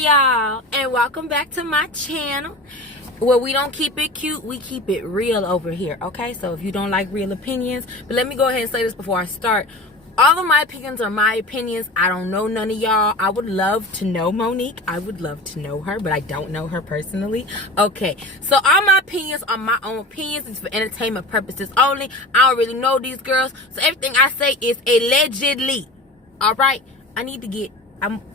Hey y'all, and welcome back to my channel where we don't keep it cute, we keep it real over here. Okay, so if you don't like real opinions, but let me go ahead and say this before I start. All of my opinions are my opinions. I don't know none of y'all. I would love to know Monique. I would love to know her, but I don't know her personally. Okay, so all my opinions are my own opinions. It's for entertainment purposes only. I don't really know these girls, so everything I say is allegedly. All right, I need to get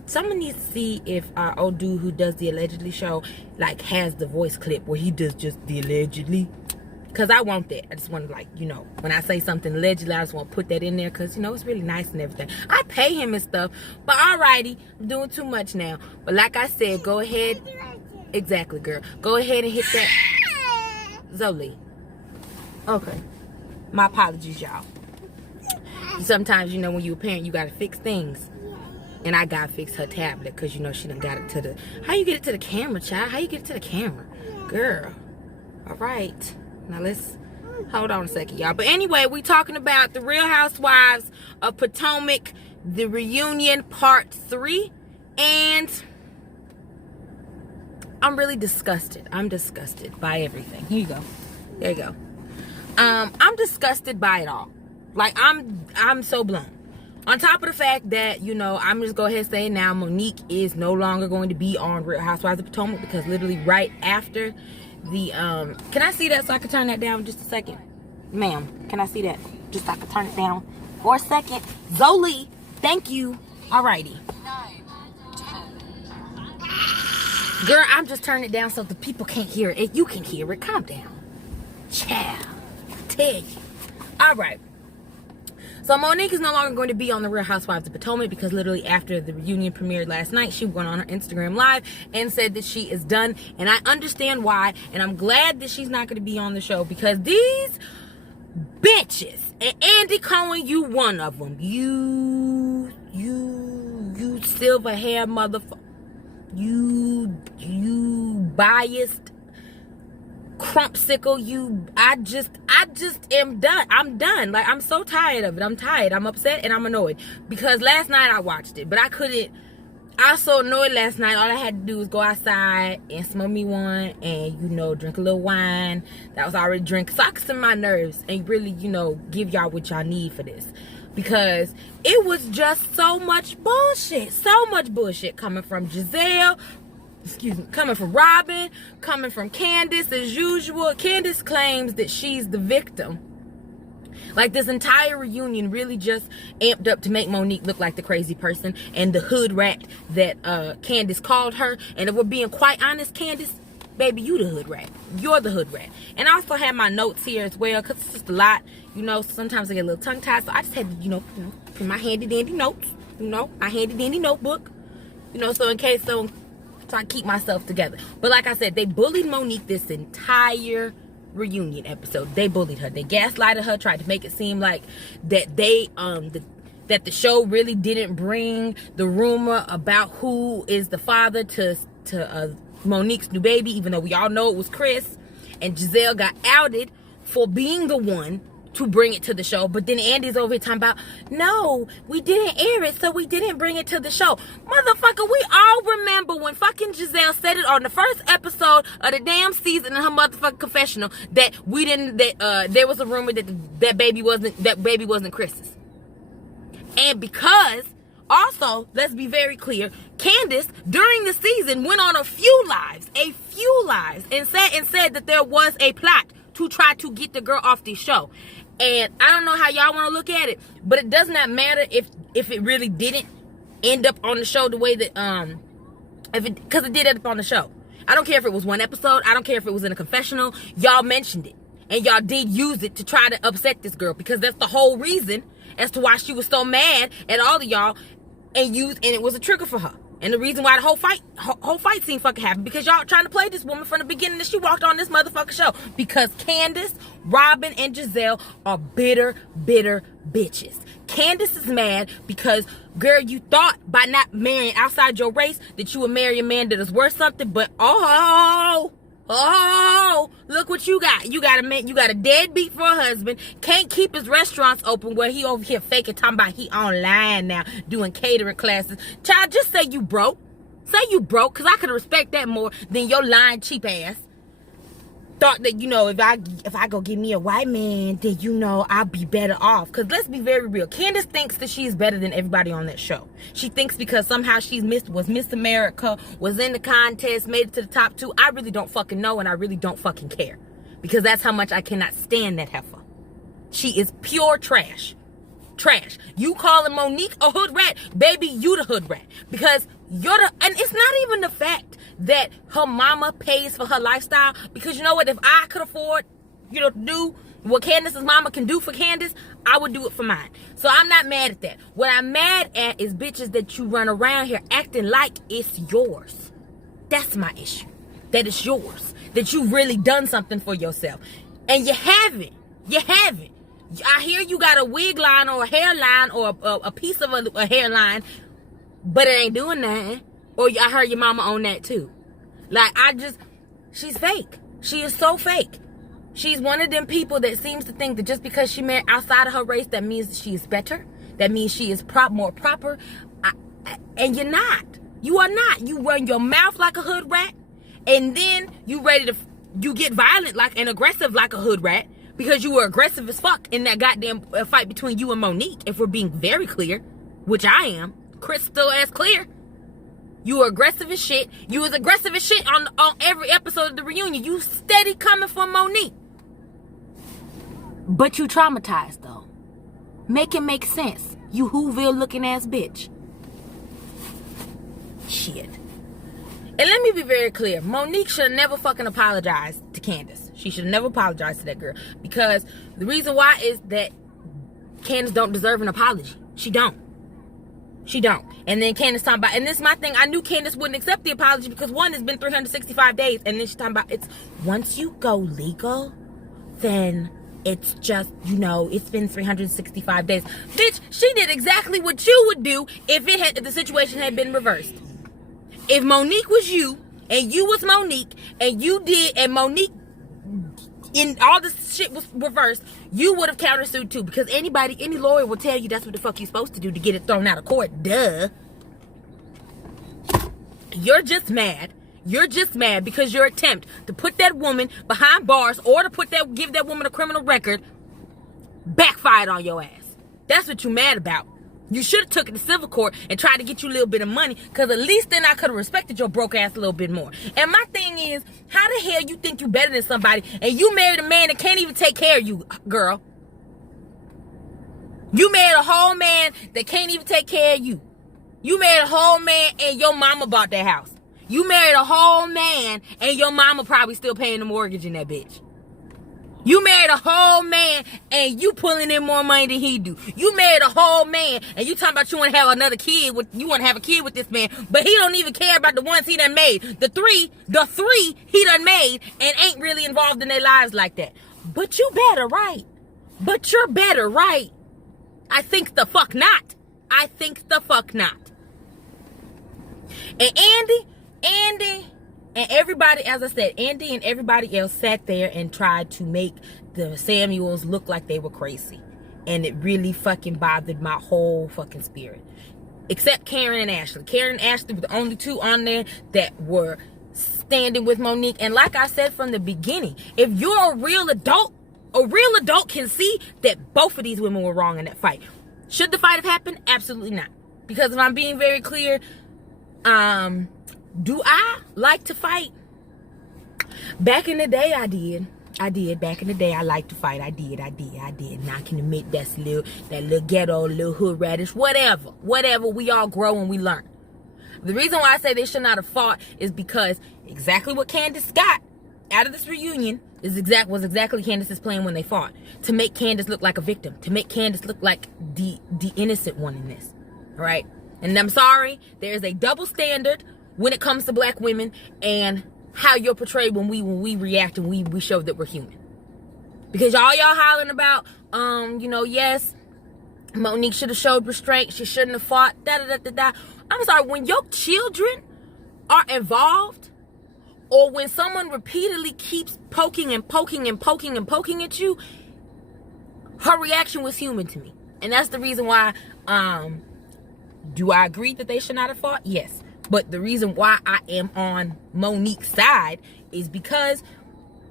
someone needs to see if our old dude who does the allegedly show like has the voice clip where he does just the allegedly, because I want that. I just want to, like, you know, when I say something allegedly, I just want to put that in there because, you know, it's really nice and everything. I pay him and stuff, but alrighty, I'm doing too much now. But like I said, go ahead. Exactly, girl. Go ahead and hit that. Zoe. Okay, my apologies, y'all. Sometimes, you know, when you're a parent, you gotta fix things. And I gotta fix her tablet because, you know, she done got it to the... How you get it to the camera, child? How you get it to the camera? Girl. All right. Now let's... Hold on a second, y'all. But anyway, we talking about the Real Housewives of Potomac, the reunion part 3. And I'm really disgusted. I'm disgusted by everything. Here you go. There you go. I'm disgusted by it all. Like, I'm so blown. On top of the fact that, you know, I'm just go ahead and say now, Monique is no longer going to be on Real Housewives of Potomac because literally right after the, can I see that so I can turn that down just a second? Ma'am, can I see that? Just so I can turn it down for a second. Zoe, thank you. Alrighty. 9, 10. Girl, I'm just turning it down so the people can't hear it. If you can hear it, calm down. Child, I tell you. Alright. So Monique is no longer going to be on the Real Housewives of Potomac because literally after the reunion premiered last night, she went on her Instagram Live and said that she is done. And I understand why. And I'm glad that she's not going to be on the show because these bitches, and Andy Cohen, you one of them. You silver hair motherfucker. You biased crumpsicle, I just am done. I'm done. Like, I'm so tired of it. I'm tired. I'm upset and I'm annoyed because last night I watched it, but I was so annoyed last night. All I had to do was go outside and smoke me one and, you know, drink a little wine that was already drink, so I could send my nerves and really, you know, give y'all what y'all need for this, because it was just so much bullshit coming from Gizelle, coming from Robin, coming from Candiace as usual. Candiace claims that she's the victim. Like, this entire reunion really just amped up to make Monique look like the crazy person and the hood rat that Candiace called her. And if we're being quite honest, Candiace, baby, you the hood rat. You're the hood rat. And I also have my notes here as well because it's just a lot. You know, sometimes I get a little tongue-tied, so I just had to, you know, put my handy-dandy notes. You know, my handy-dandy notebook. You know, so in case so I keep myself together. But like I said, they bullied Monique this entire reunion episode. They bullied her. They gaslighted her, tried to make it seem like that that the show really didn't bring the rumor about who is the father to Monique's new baby, even though we all know it was Chris. And Gizelle got outed for being the one to bring it to the show. But then Andy's over here talking about, no, we didn't air it, so we didn't bring it to the show. Motherfucker, we all remember when fucking Gizelle said it on the first episode of the damn season in her motherfucking confessional that there was a rumor that baby wasn't Chris's. And because also, let's be very clear, Candiace during the season went on a few lives and said that there was a plot to try to get the girl off this show. And I don't know how y'all want to look at it, but it does not matter if it really didn't end up on the show the way that because it did end up on the show. I don't care if it was one episode. I don't care if it was in a confessional. Y'all mentioned it, and y'all did use it to try to upset this girl, because that's the whole reason as to why she was so mad at all of y'all, and it was a trigger for her. And the reason why the whole fight scene fucking happened, because y'all trying to play this woman from the beginning that she walked on this motherfucking show. Because Candiace, Robin, and Gizelle are bitter bitches. Candiace is mad because, girl, you thought by not marrying outside your race that you would marry a man that is worth something, but look what you got. You got a deadbeat for a husband, can't keep his restaurants open where he over here faking talking about he online now doing catering classes. Child, just say you broke. Say you broke, because I could respect that more than your lying cheap ass. Thought that, you know, if I go get me a white man, then, you know, I'll be better off. Because let's be very real. Candiace thinks that she's better than everybody on that show. She thinks because somehow was Miss America, was in the contest, made it to the top 2. I really don't fucking know, and I really don't fucking care. Because that's how much I cannot stand that heifer. She is pure trash. Trash. You calling Monique a hood rat, baby, you the hood rat. Because you're the, and it's not even the fact that her mama pays for her lifestyle. Because you know what, if I could afford, you know, to do what Candiace's mama can do for Candiace, I would do it for mine. So I'm not mad at that. What I'm mad at is bitches that you run around here acting like it's yours. That's my issue. That it's yours. That you've really done something for yourself. And you haven't. You haven't. I hear you got a wig line or a hairline or a piece of a hairline, but it ain't doing nothing. Or I heard your mama on that too. Like, she's fake. She is so fake. She's one of them people that seems to think that just because she married outside of her race, that means that she is better. That means she is more proper. And you're not. You are not. You run your mouth like a hood rat, and then you get violent like and aggressive like a hood rat. Because you were aggressive as fuck in that goddamn fight between you and Monique, if we're being very clear, which I am, crystal as clear. You were aggressive as shit. You was aggressive as shit on every episode of the reunion. You steady coming for Monique. But you traumatized, though. Make it make sense. You Whoville looking ass bitch. Shit. And let me be very clear. Monique should have never fucking apologized to Candiace. She should have never apologized to that girl. Because the reason why is that Candiace don't deserve an apology. She don't. She don't. And then Candiace talking about, and this is my thing, I knew Candiace wouldn't accept the apology because one, it's been 365 days. And then she's talking about, it's once you go legal, then it's just, you know, it's been 365 days. Bitch, she did exactly what you would do if the situation had been reversed. If Monique was you, and you was Monique, and you did, and Monique, in all this shit was reversed, you would have countersued too. Because any lawyer will tell you that's what the fuck you're supposed to do to get it thrown out of court. Duh. You're just mad. You're just mad because your attempt to put that woman behind bars or to give that woman a criminal record backfired on your ass. That's what you're mad about. You should have took it to civil court and tried to get you a little bit of money, because at least then I could have respected your broke ass a little bit more. And my thing is, how the hell you think you better than somebody and you married a man that can't even take care of you, girl? You married a whole man that can't even take care of you. You married a whole man and your mama bought that house. You married a whole man and your mama probably still paying the mortgage in that bitch. You married a whole man and you pulling in more money than he do. You married a whole man and you talking about you want to have another kid you want to have a kid with this man, but he don't even care about the ones he done made. The three he done made and ain't really involved in their lives like that. But you better, right? But you're better, right? I think the fuck not. I think the fuck not. And Andy, and everybody, as I said, Andy and everybody else sat there and tried to make the Samuels look like they were crazy. And it really fucking bothered my whole fucking spirit. Except Karen and Ashley. Karen and Ashley were the only two on there that were standing with Monique. And like I said from the beginning, if you're a real adult can see that both of these women were wrong in that fight. Should the fight have happened? Absolutely not. Because if I'm being very clear, do I like to fight? Back in the day, I did. Back in the day, I liked to fight. I did. And I can admit that little ghetto, little hood radish, whatever. We all grow and we learn. The reason why I say they should not have fought is because exactly what Candiace got out of this reunion was exactly Candiace's plan when they fought. To make Candiace look like a victim. To make Candiace look like the innocent one in this. All right? And I'm sorry, there is a double standard when it comes to black women and how you're portrayed when we react and we show that we're human. Because y'all hollering about, yes, Monique should have showed restraint. She shouldn't have fought. I'm sorry, when your children are involved, or when someone repeatedly keeps poking at you, her reaction was human to me. And that's the reason why, do I agree that they should not have fought? Yes. But the reason why I am on Monique's side is because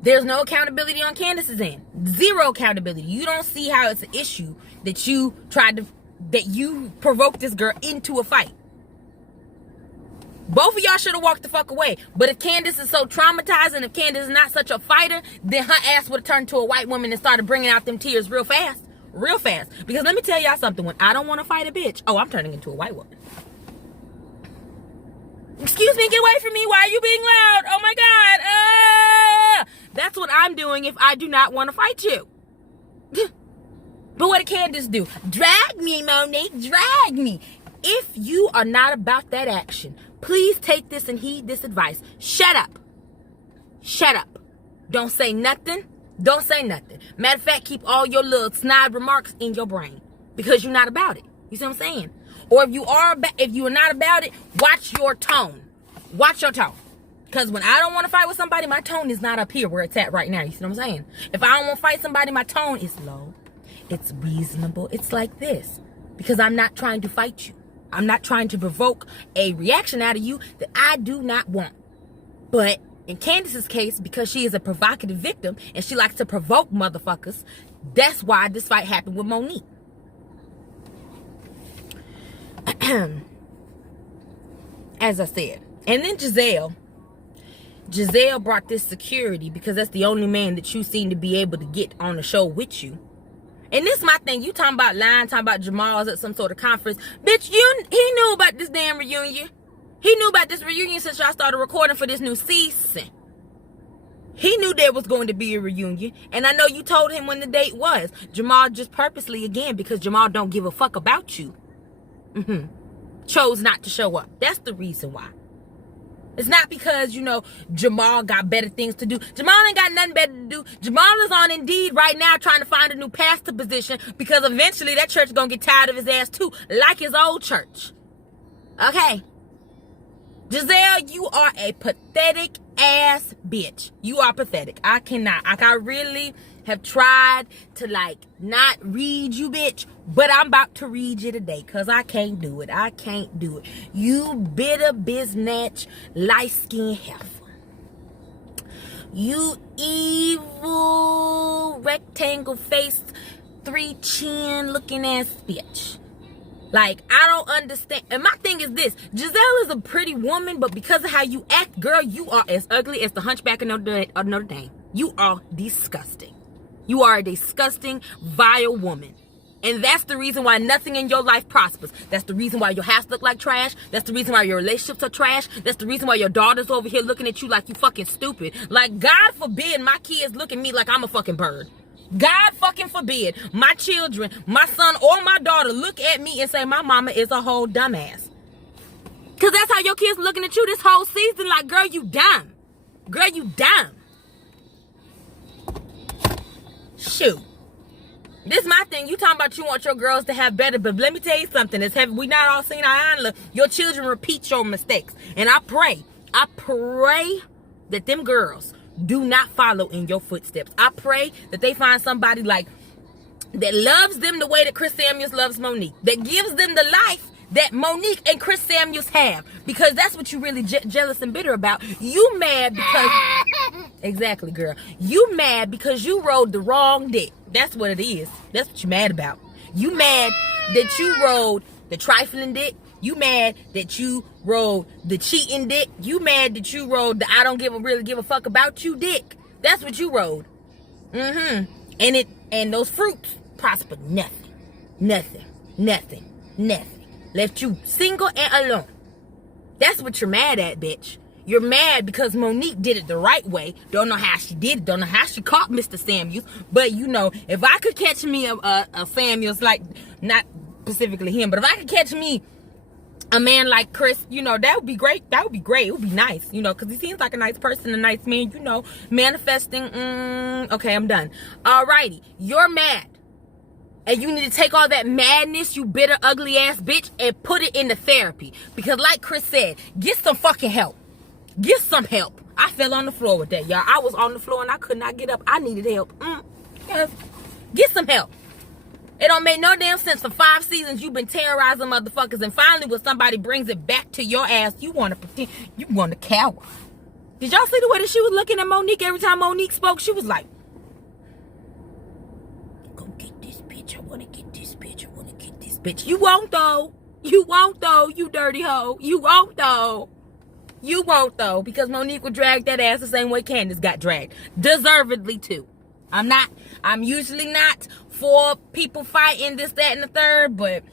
there's no accountability on Candiace's end. Zero accountability. You don't see how it's an issue that you provoked this girl into a fight. Both of y'all should have walked the fuck away. But if Candiace is so traumatized, and if Candiace is not such a fighter, then her ass would have turned to a white woman and started bringing out them tears real fast. Real fast. Because let me tell y'all something. When I don't want to fight a bitch, oh, I'm turning into a white woman. Excuse me, get away from me. Why are you being loud? Oh my God. That's what I'm doing if I do not want to fight you. But what did Candiace do? Drag me, Monique. Drag me. If you are not about that action, please take this and heed this advice. Shut up. Shut up. Don't say nothing. Don't say nothing. Matter of fact, keep all your little snide remarks in your brain because you're not about it. You see what I'm saying? Or if you are not about it, watch your tone. Watch your tone. Because when I don't want to fight with somebody, my tone is not up here where it's at right now. You see what I'm saying? If I don't want to fight somebody, my tone is low. It's reasonable. It's like this. Because I'm not trying to fight you. I'm not trying to provoke a reaction out of you that I do not want. But in Candiace's case, because she is a provocative victim and she likes to provoke motherfuckers, that's why this fight happened with Monique. As I said. And then Gizelle brought this security because that's the only man that you seem to be able to get on the show with you. And this is my thing. You talking about lying, talking about Jamal's at some sort of conference. Bitch, he knew about this damn reunion. He knew about this reunion since y'all started recording for this new season. He knew there was going to be a reunion. And I know you told him when the date was. Jamal just purposely, again, because Jamal don't give a fuck about you, chose not to show up. That's the reason why. It's not because, Jamal got better things to do. Jamal ain't got nothing better to do. Jamal is on Indeed right now trying to find a new pastor position because eventually that church is going to get tired of his ass too, like his old church. Okay? Gizelle, you are a pathetic ass bitch. You are pathetic. I cannot. I really have tried to not read you, bitch, but I'm about to read you today because I can't do it. I can't do it. You bitter biznatch light-skinned heifer. You evil rectangle faced 3-chin looking ass bitch. I don't understand. And my thing is this. Gizelle is a pretty woman, but because of how you act, girl, you are as ugly as the Hunchback of Notre Dame. You are disgusting. You are a disgusting, vile woman. And that's the reason why nothing in your life prospers. That's the reason why your house look like trash. That's the reason why your relationships are trash. That's the reason why your daughter's over here looking at you like you fucking stupid. God forbid my kids look at me like I'm a fucking bird. God fucking forbid my children, my son or my daughter look at me and say my mama is a whole dumbass. Because that's how your kids looking at you this whole season. Girl, you dumb. Girl, you dumb. Shoot. This is my thing. You talking about you want your girls to have better, but let me tell you something. We not all seen eye on. Your children repeat your mistakes. And I pray that them girls do not follow in your footsteps. I pray that they find somebody that loves them the way that Chris Samuels loves Monique. That gives them the life that Monique and Chris Samuels have. Because that's what you really jealous and bitter about. You mad because... Exactly, girl. You mad because you rode the wrong dick. That's what it is. That's what you mad about. You mad that you rode the trifling dick. You mad that you rode the cheating dick. You mad that you rode the I don't really give a fuck about you dick. That's what you rode. And those fruits prospered nothing. Left you single and alone. That's what you're mad at, bitch. You're mad because Monique did it the right way. Don't know how she did it. Don't know how she caught Mr. Samuels. But, if I could catch me a Samuels, not specifically him, but if I could catch me a man like Chris, that would be great. That would be great. It would be nice, because he seems like a nice person, a nice man, manifesting. Okay, I'm done. Alrighty. You're mad. And you need to take all that madness, you bitter, ugly ass bitch, and put it into therapy. Because like Chris said, get some fucking help. Get some help. I fell on the floor with that, y'all. I was on the floor and I could not get up. I needed help. Yes. Get some help. It don't make no damn sense. For 5 seasons, you've been terrorizing motherfuckers, and finally, when somebody brings it back to your ass, you want to pretend, you want to cower. Did y'all see the way that she was looking at Monique every time Monique spoke? She was like, go get this bitch. I want to get this bitch. I want to get this bitch. You won't, though. You won't, though, you dirty hoe. You won't, though. You won't, though, because Monique would drag that ass the same way Candiace got dragged. Deservedly, too. I'm usually not for people fighting this, that, and the third, but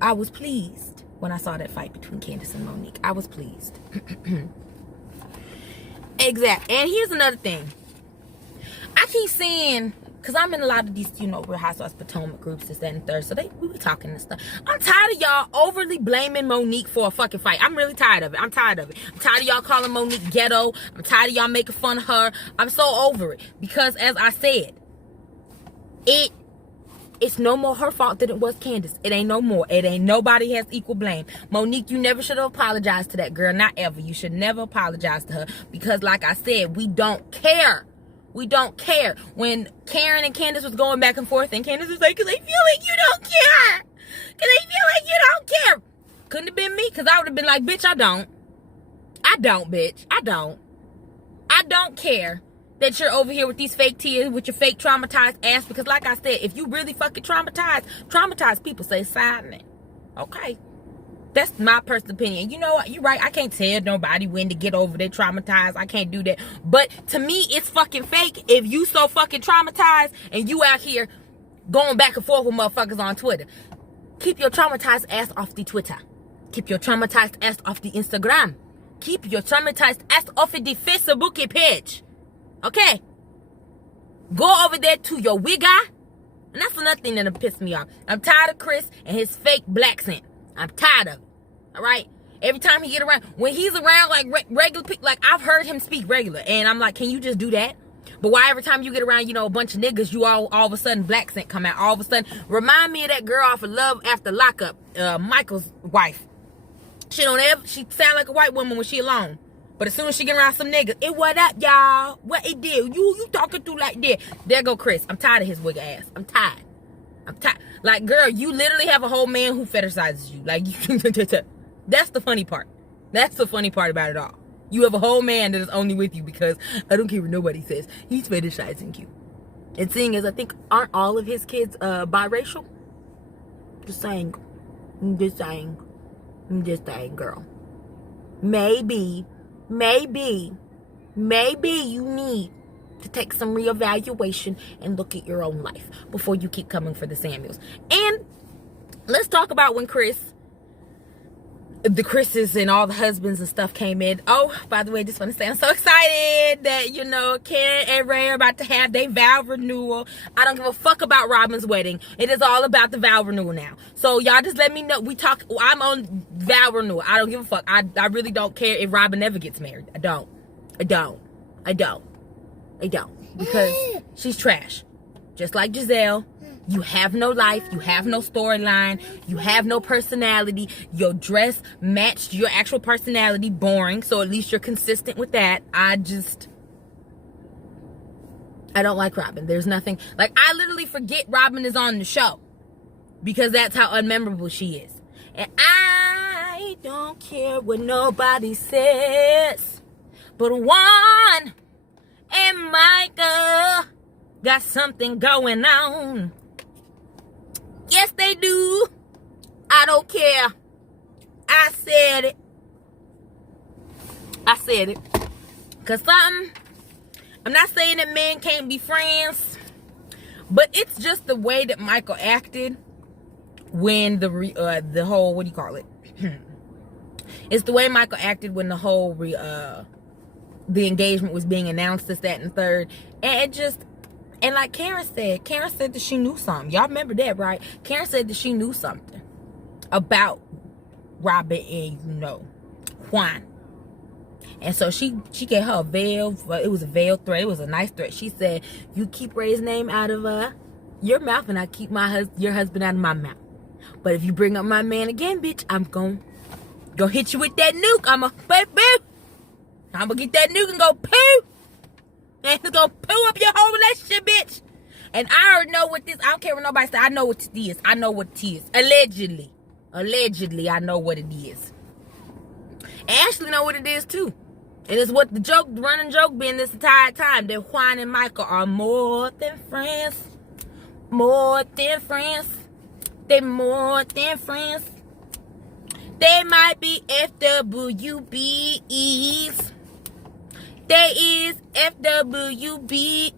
I was pleased when I saw that fight between Candiace and Monique. I was pleased. Exactly. And here's another thing. I keep saying, because I'm in a lot of these, Real Housewives Potomac groups, this, that, and the third, so we be talking and stuff. I'm tired of y'all overly blaming Monique for a fucking fight. I'm really tired of it. I'm tired of it. I'm tired of y'all calling Monique ghetto. I'm tired of y'all making fun of her. I'm so over it. Because, as I said, it's no more her fault than it was Candiace. It ain't no more. It ain't nobody has equal blame. Monique, you never should have apologized to that girl. Not ever. You should never apologize to her. Because, like I said, we don't care. We don't care. When Karen and Candiace was going back and forth, and Candiace was like, because I feel like you don't care. Because I feel like you don't care. Couldn't have been me, because I would have been like, bitch, I don't. I don't, bitch. I don't. I don't care that you're over here with these fake tears, with your fake traumatized ass, because like I said, if you really fucking traumatized people say silent. Okay. That's my personal opinion. You know what? You're right. I can't tell nobody when to get over their traumatized. I can't do that. But to me, it's fucking fake. If you so fucking traumatized and you out here going back and forth with motherfuckers on Twitter, keep your traumatized ass off the Twitter. Keep your traumatized ass off the Instagram. Keep your traumatized ass off of the Facebook page. Okay? Go over there to your wigger. And that's another thing that'll piss me off. I'm tired of Chris and his fake black scent. I'm tired of it. All right? Every time he get around, when he's around like regular people, like I've heard him speak regular, and I'm like, can you just do that? But why every time you get around, a bunch of niggas, you all of a sudden black scent come out. All of a sudden, remind me of that girl off of Love After Lockup, Michael's wife. She sound like a white woman when she alone. But as soon as she get around some niggas, what up, y'all? What it did? You talking through like that? There go Chris. I'm tired of his wig ass. I'm tired. Like, girl, you literally have a whole man who fetishizes you. Like, that's the funny part. That's the funny part about it all. You have a whole man that is only with you because I don't care what nobody says. He's fetishizing you. And seeing as I think, aren't all of his kids biracial? Just saying. I'm just saying, girl. Maybe you need to take some reevaluation and look at your own life before you keep coming for the Samuels. And let's talk about when the Chris's and all the husbands and stuff came in. Oh, by the way, just want to say I'm so excited that, Karen and Ray are about to have their vow renewal. I don't give a fuck about Robin's wedding. It is all about the vow renewal now. So y'all just let me know. I'm on vow renewal. I don't give a fuck. I really don't care if Robin ever gets married. I don't. Because she's trash. Just like Gizelle. You have no life. You have no storyline. You have no personality. Your dress matched your actual personality. Boring. So at least you're consistent with that. I don't like Robin. There's nothing. Like, I literally forget Robin is on the show. Because that's how unmemorable she is. And I don't care what nobody says. But Juan and Micah got something going on. Yes, they do. I don't care. I said it. Because I'm not saying that men can't be friends, but it's just the way that Michael acted when the whole, what do you call it? It's the way Michael acted when the whole the engagement was being announced, this, that, and the third. And like Karen said that she knew something. Y'all remember that, right? Karen said that she knew something about Robin and, Juan. And so she gave her a veil. It was a veil threat. It was a nice threat. She said, you keep Ray's name out of your mouth, and I keep your husband out of my mouth. But if you bring up my man again, bitch, I'm gonna hit you with that nuke. I'm gonna get that nuke and go poo. And it's gonna poo up your whole relationship, bitch. And I already know what this, I don't care what nobody say, I know what it is. I know what it is. Allegedly. Allegedly, I know what it is. Ashley know what it is too. And it's what the running joke been this entire time, that Juan and Michael are more than friends. More than friends. They more than friends. They might be FWBs. They is FWBs.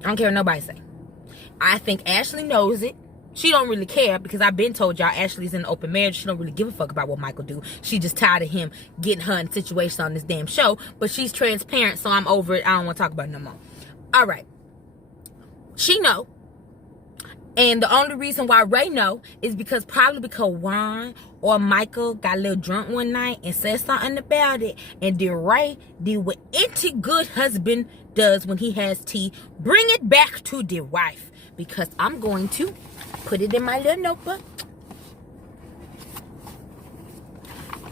I don't care what nobody say. I think Ashley knows it. She don't really care, because I've been told y'all Ashley's in an open marriage. She don't really give a fuck about what Michael do. She just tired of him getting her in situations on this damn show. But she's transparent, so I'm over it. I don't want to talk about it no more. All right. She know. And the only reason why Ray know is probably because Juan or Michael got a little drunk one night and said something about it. And then Ray did what any good husband does when he has tea. Bring it back to the wife. Because I'm going to put it in my little notebook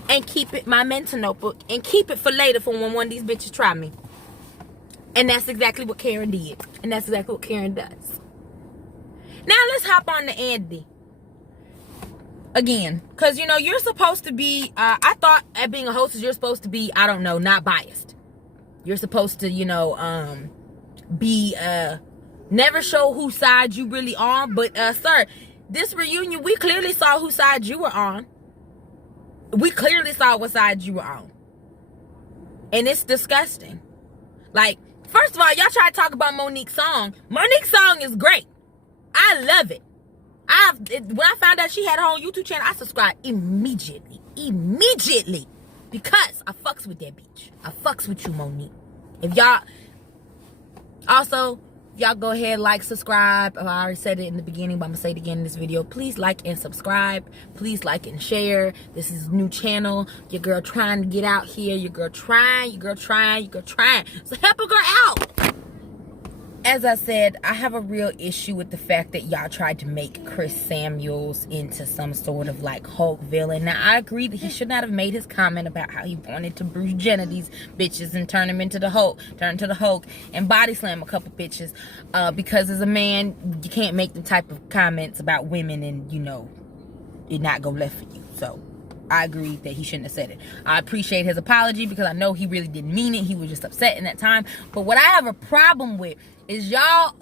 and keep it, my mental notebook, and keep it for later for when one of these bitches try me. And that's exactly what Karen did. And that's exactly what Karen does. Now let's hop on to Andy. Again, because you know, you're supposed to be, I thought at being a hostess, you're supposed to be, I don't know, not biased. You're supposed to, you know, be, never show whose side you really on. But sir, this reunion, we clearly saw whose side you were on. We clearly saw what side you were on. And it's disgusting. Like, first of all, y'all try to talk about Monique's song. Monique's song is great. I love it. When I found out she had her own YouTube channel, I subscribed immediately. Immediately. Because I fucks with that bitch. I fucks with you, Monique. If y'all... Also... y'all go ahead, like, subscribe. I already said it in the beginning, but I'm gonna say it again in this video. Please like and subscribe. Please like and share. This is a new channel. Your girl trying to get out here. Your girl trying. So help a girl out. As I said, I have a real issue with the fact that y'all tried to make Chris Samuels into some sort of like Hulk villain. Now, I agree that he should not have made his comment about how he wanted to Bruce Jenner these bitches and turn him into the Hulk, and body slam a couple bitches. Because as a man, you can't make the type of comments about women and, you know, it not go left for you. So I agree that he shouldn't have said it. I appreciate his apology because I know he really didn't mean it. He was just upset in that time. But what I have a problem with is y'all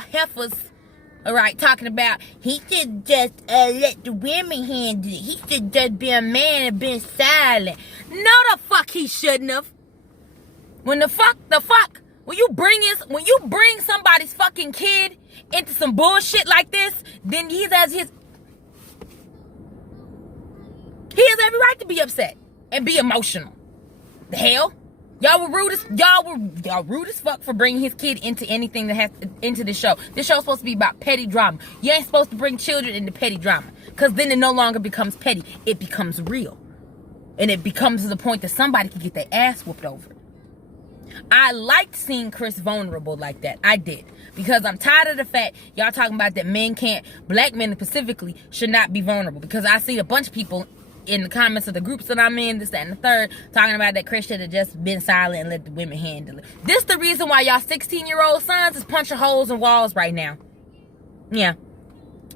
heifers, all right, talking about he should just let the women handle it. He should just be a man and been silent. No, the fuck he shouldn't have. When when you bring somebody's fucking kid into some bullshit like this, then he has every right to be upset and be emotional. The hell? Y'all rude as fuck for bringing his kid into anything that has into the show. This show's supposed to be about petty drama. You ain't supposed to bring children into petty drama, because then it no longer becomes petty. It becomes real. And it becomes to the point that somebody can get their ass whooped over it. I liked seeing Chris vulnerable like that. I did. Because I'm tired of the fact y'all talking about that black men specifically should not be vulnerable. Because I see a bunch of people in the comments of the groups that I'm in, this, that, and the third, talking about that Chris should have just been silent and let the women handle it. This the reason why y'all 16-year-old sons is punching holes in walls right now. Yeah.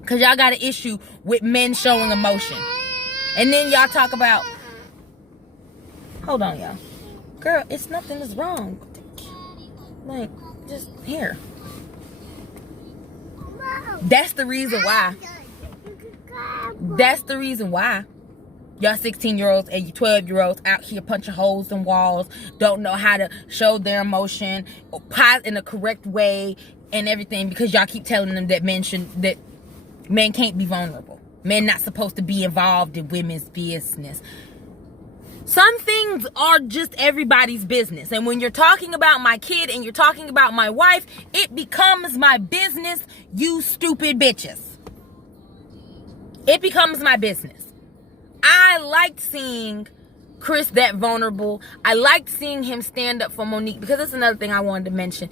Because y'all got an issue with men showing emotion. And then y'all talk about... Hold on, y'all. Girl, it's nothing that's wrong. Like, just here. That's the reason why. That's the reason why. Y'all 16-year-olds and you 12-year-olds out here punching holes in walls, don't know how to show their emotion in the correct way and everything, because y'all keep telling them that men can't be vulnerable. Men not supposed to be involved in women's business. Some things are just everybody's business. And when you're talking about my kid and you're talking about my wife, it becomes my business, you stupid bitches. It becomes my business. I liked seeing Chris that vulnerable. I liked seeing him stand up for Monique, because that's another thing I wanted to mention.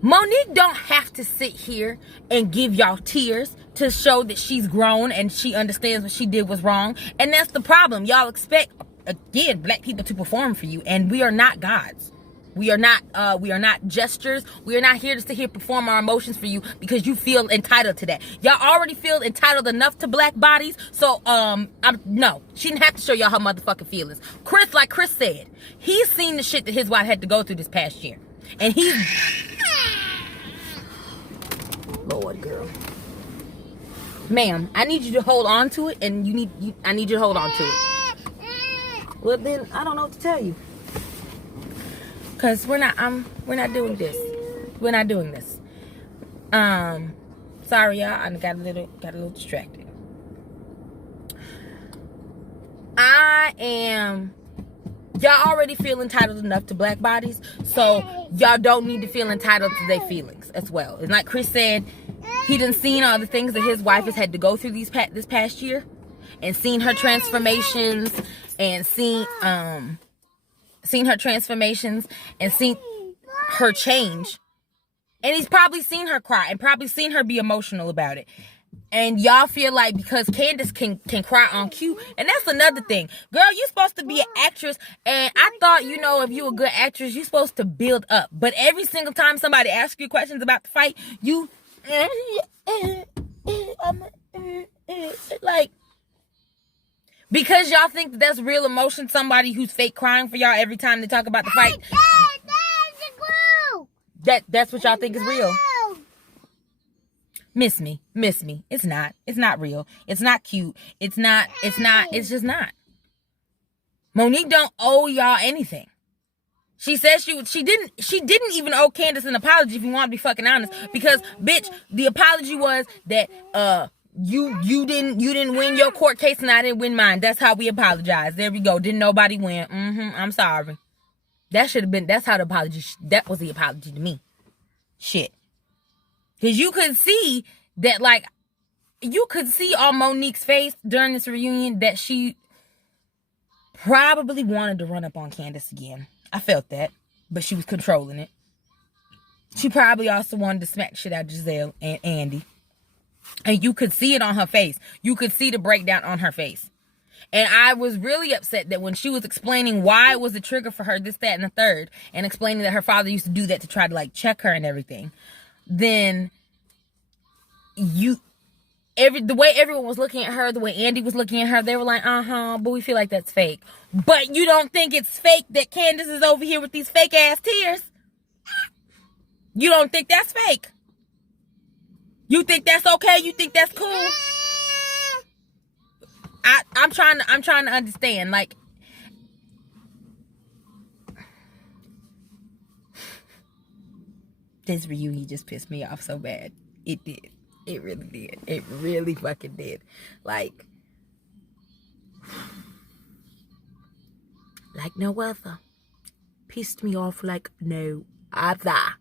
Monique don't have to sit here and give y'all tears to show that she's grown and she understands what she did was wrong. And that's the problem. Y'all expect, again, black people to perform for you, and we are not gods. We are not gestures. We are not here to sit here perform our emotions for you because you feel entitled to that. Y'all already feel entitled enough to black bodies. So no, she didn't have to show y'all her motherfucking feelings. Chris, like Chris said, he's seen the shit that his wife had to go through this past year, and he's Lord, girl. Ma'am, I need you to hold on to it, and I need you to hold on to it. Well, then I don't know what to tell you, cause we're not doing this. We're not doing this. Sorry, y'all. I got a little distracted. Y'all already feel entitled enough to black bodies, so y'all don't need to feel entitled to their feelings as well. And like Chris said, he done seen all the things that his wife has had to go through this past year, and seen her transformations, and seen her transformations, and seen her change. And he's probably seen her cry, and probably seen her be emotional about it. And y'all feel like because Candiace can cry on cue. And that's another thing. Girl, you're supposed to be an actress. And I thought, if you're a good actress, you're supposed to build up. But every single time somebody asks you questions about the fight, you like, because y'all think that's real emotion, somebody who's fake crying for y'all every time they talk about the fight. That's what y'all think is real. Miss me. It's not real. It's not cute. It's just not. Monique don't owe y'all anything. She says she didn't even owe Candiace an apology, if you want to be fucking honest, because bitch, the apology was that you didn't win your court case and I didn't win mine. That's how we apologize. There we go. Didn't nobody win. I'm sorry. That was the apology to me. Shit. Because you could see that, like, you could see on Monique's face during this reunion that she probably wanted to run up on Candiace again. I felt that, but she was controlling it. She probably also wanted to smack shit out of Gizelle and Andy. And you could see it on her face. You could see the breakdown on her face. And I was really upset that when she was explaining why it was a trigger for her, this, that, and the third, and explaining that her father used to do that to try to, like, check her and everything, then the way everyone was looking at her, the way Andy was looking at her, they were like, but we feel like that's fake. But you don't think it's fake that Candiace is over here with these fake ass tears? You don't think that's fake? You think that's okay? You think that's cool? I'm trying to understand. Like, this reunion just pissed me off so bad. It did. It really did. It really fucking did. Like no other. Pissed me off like no other.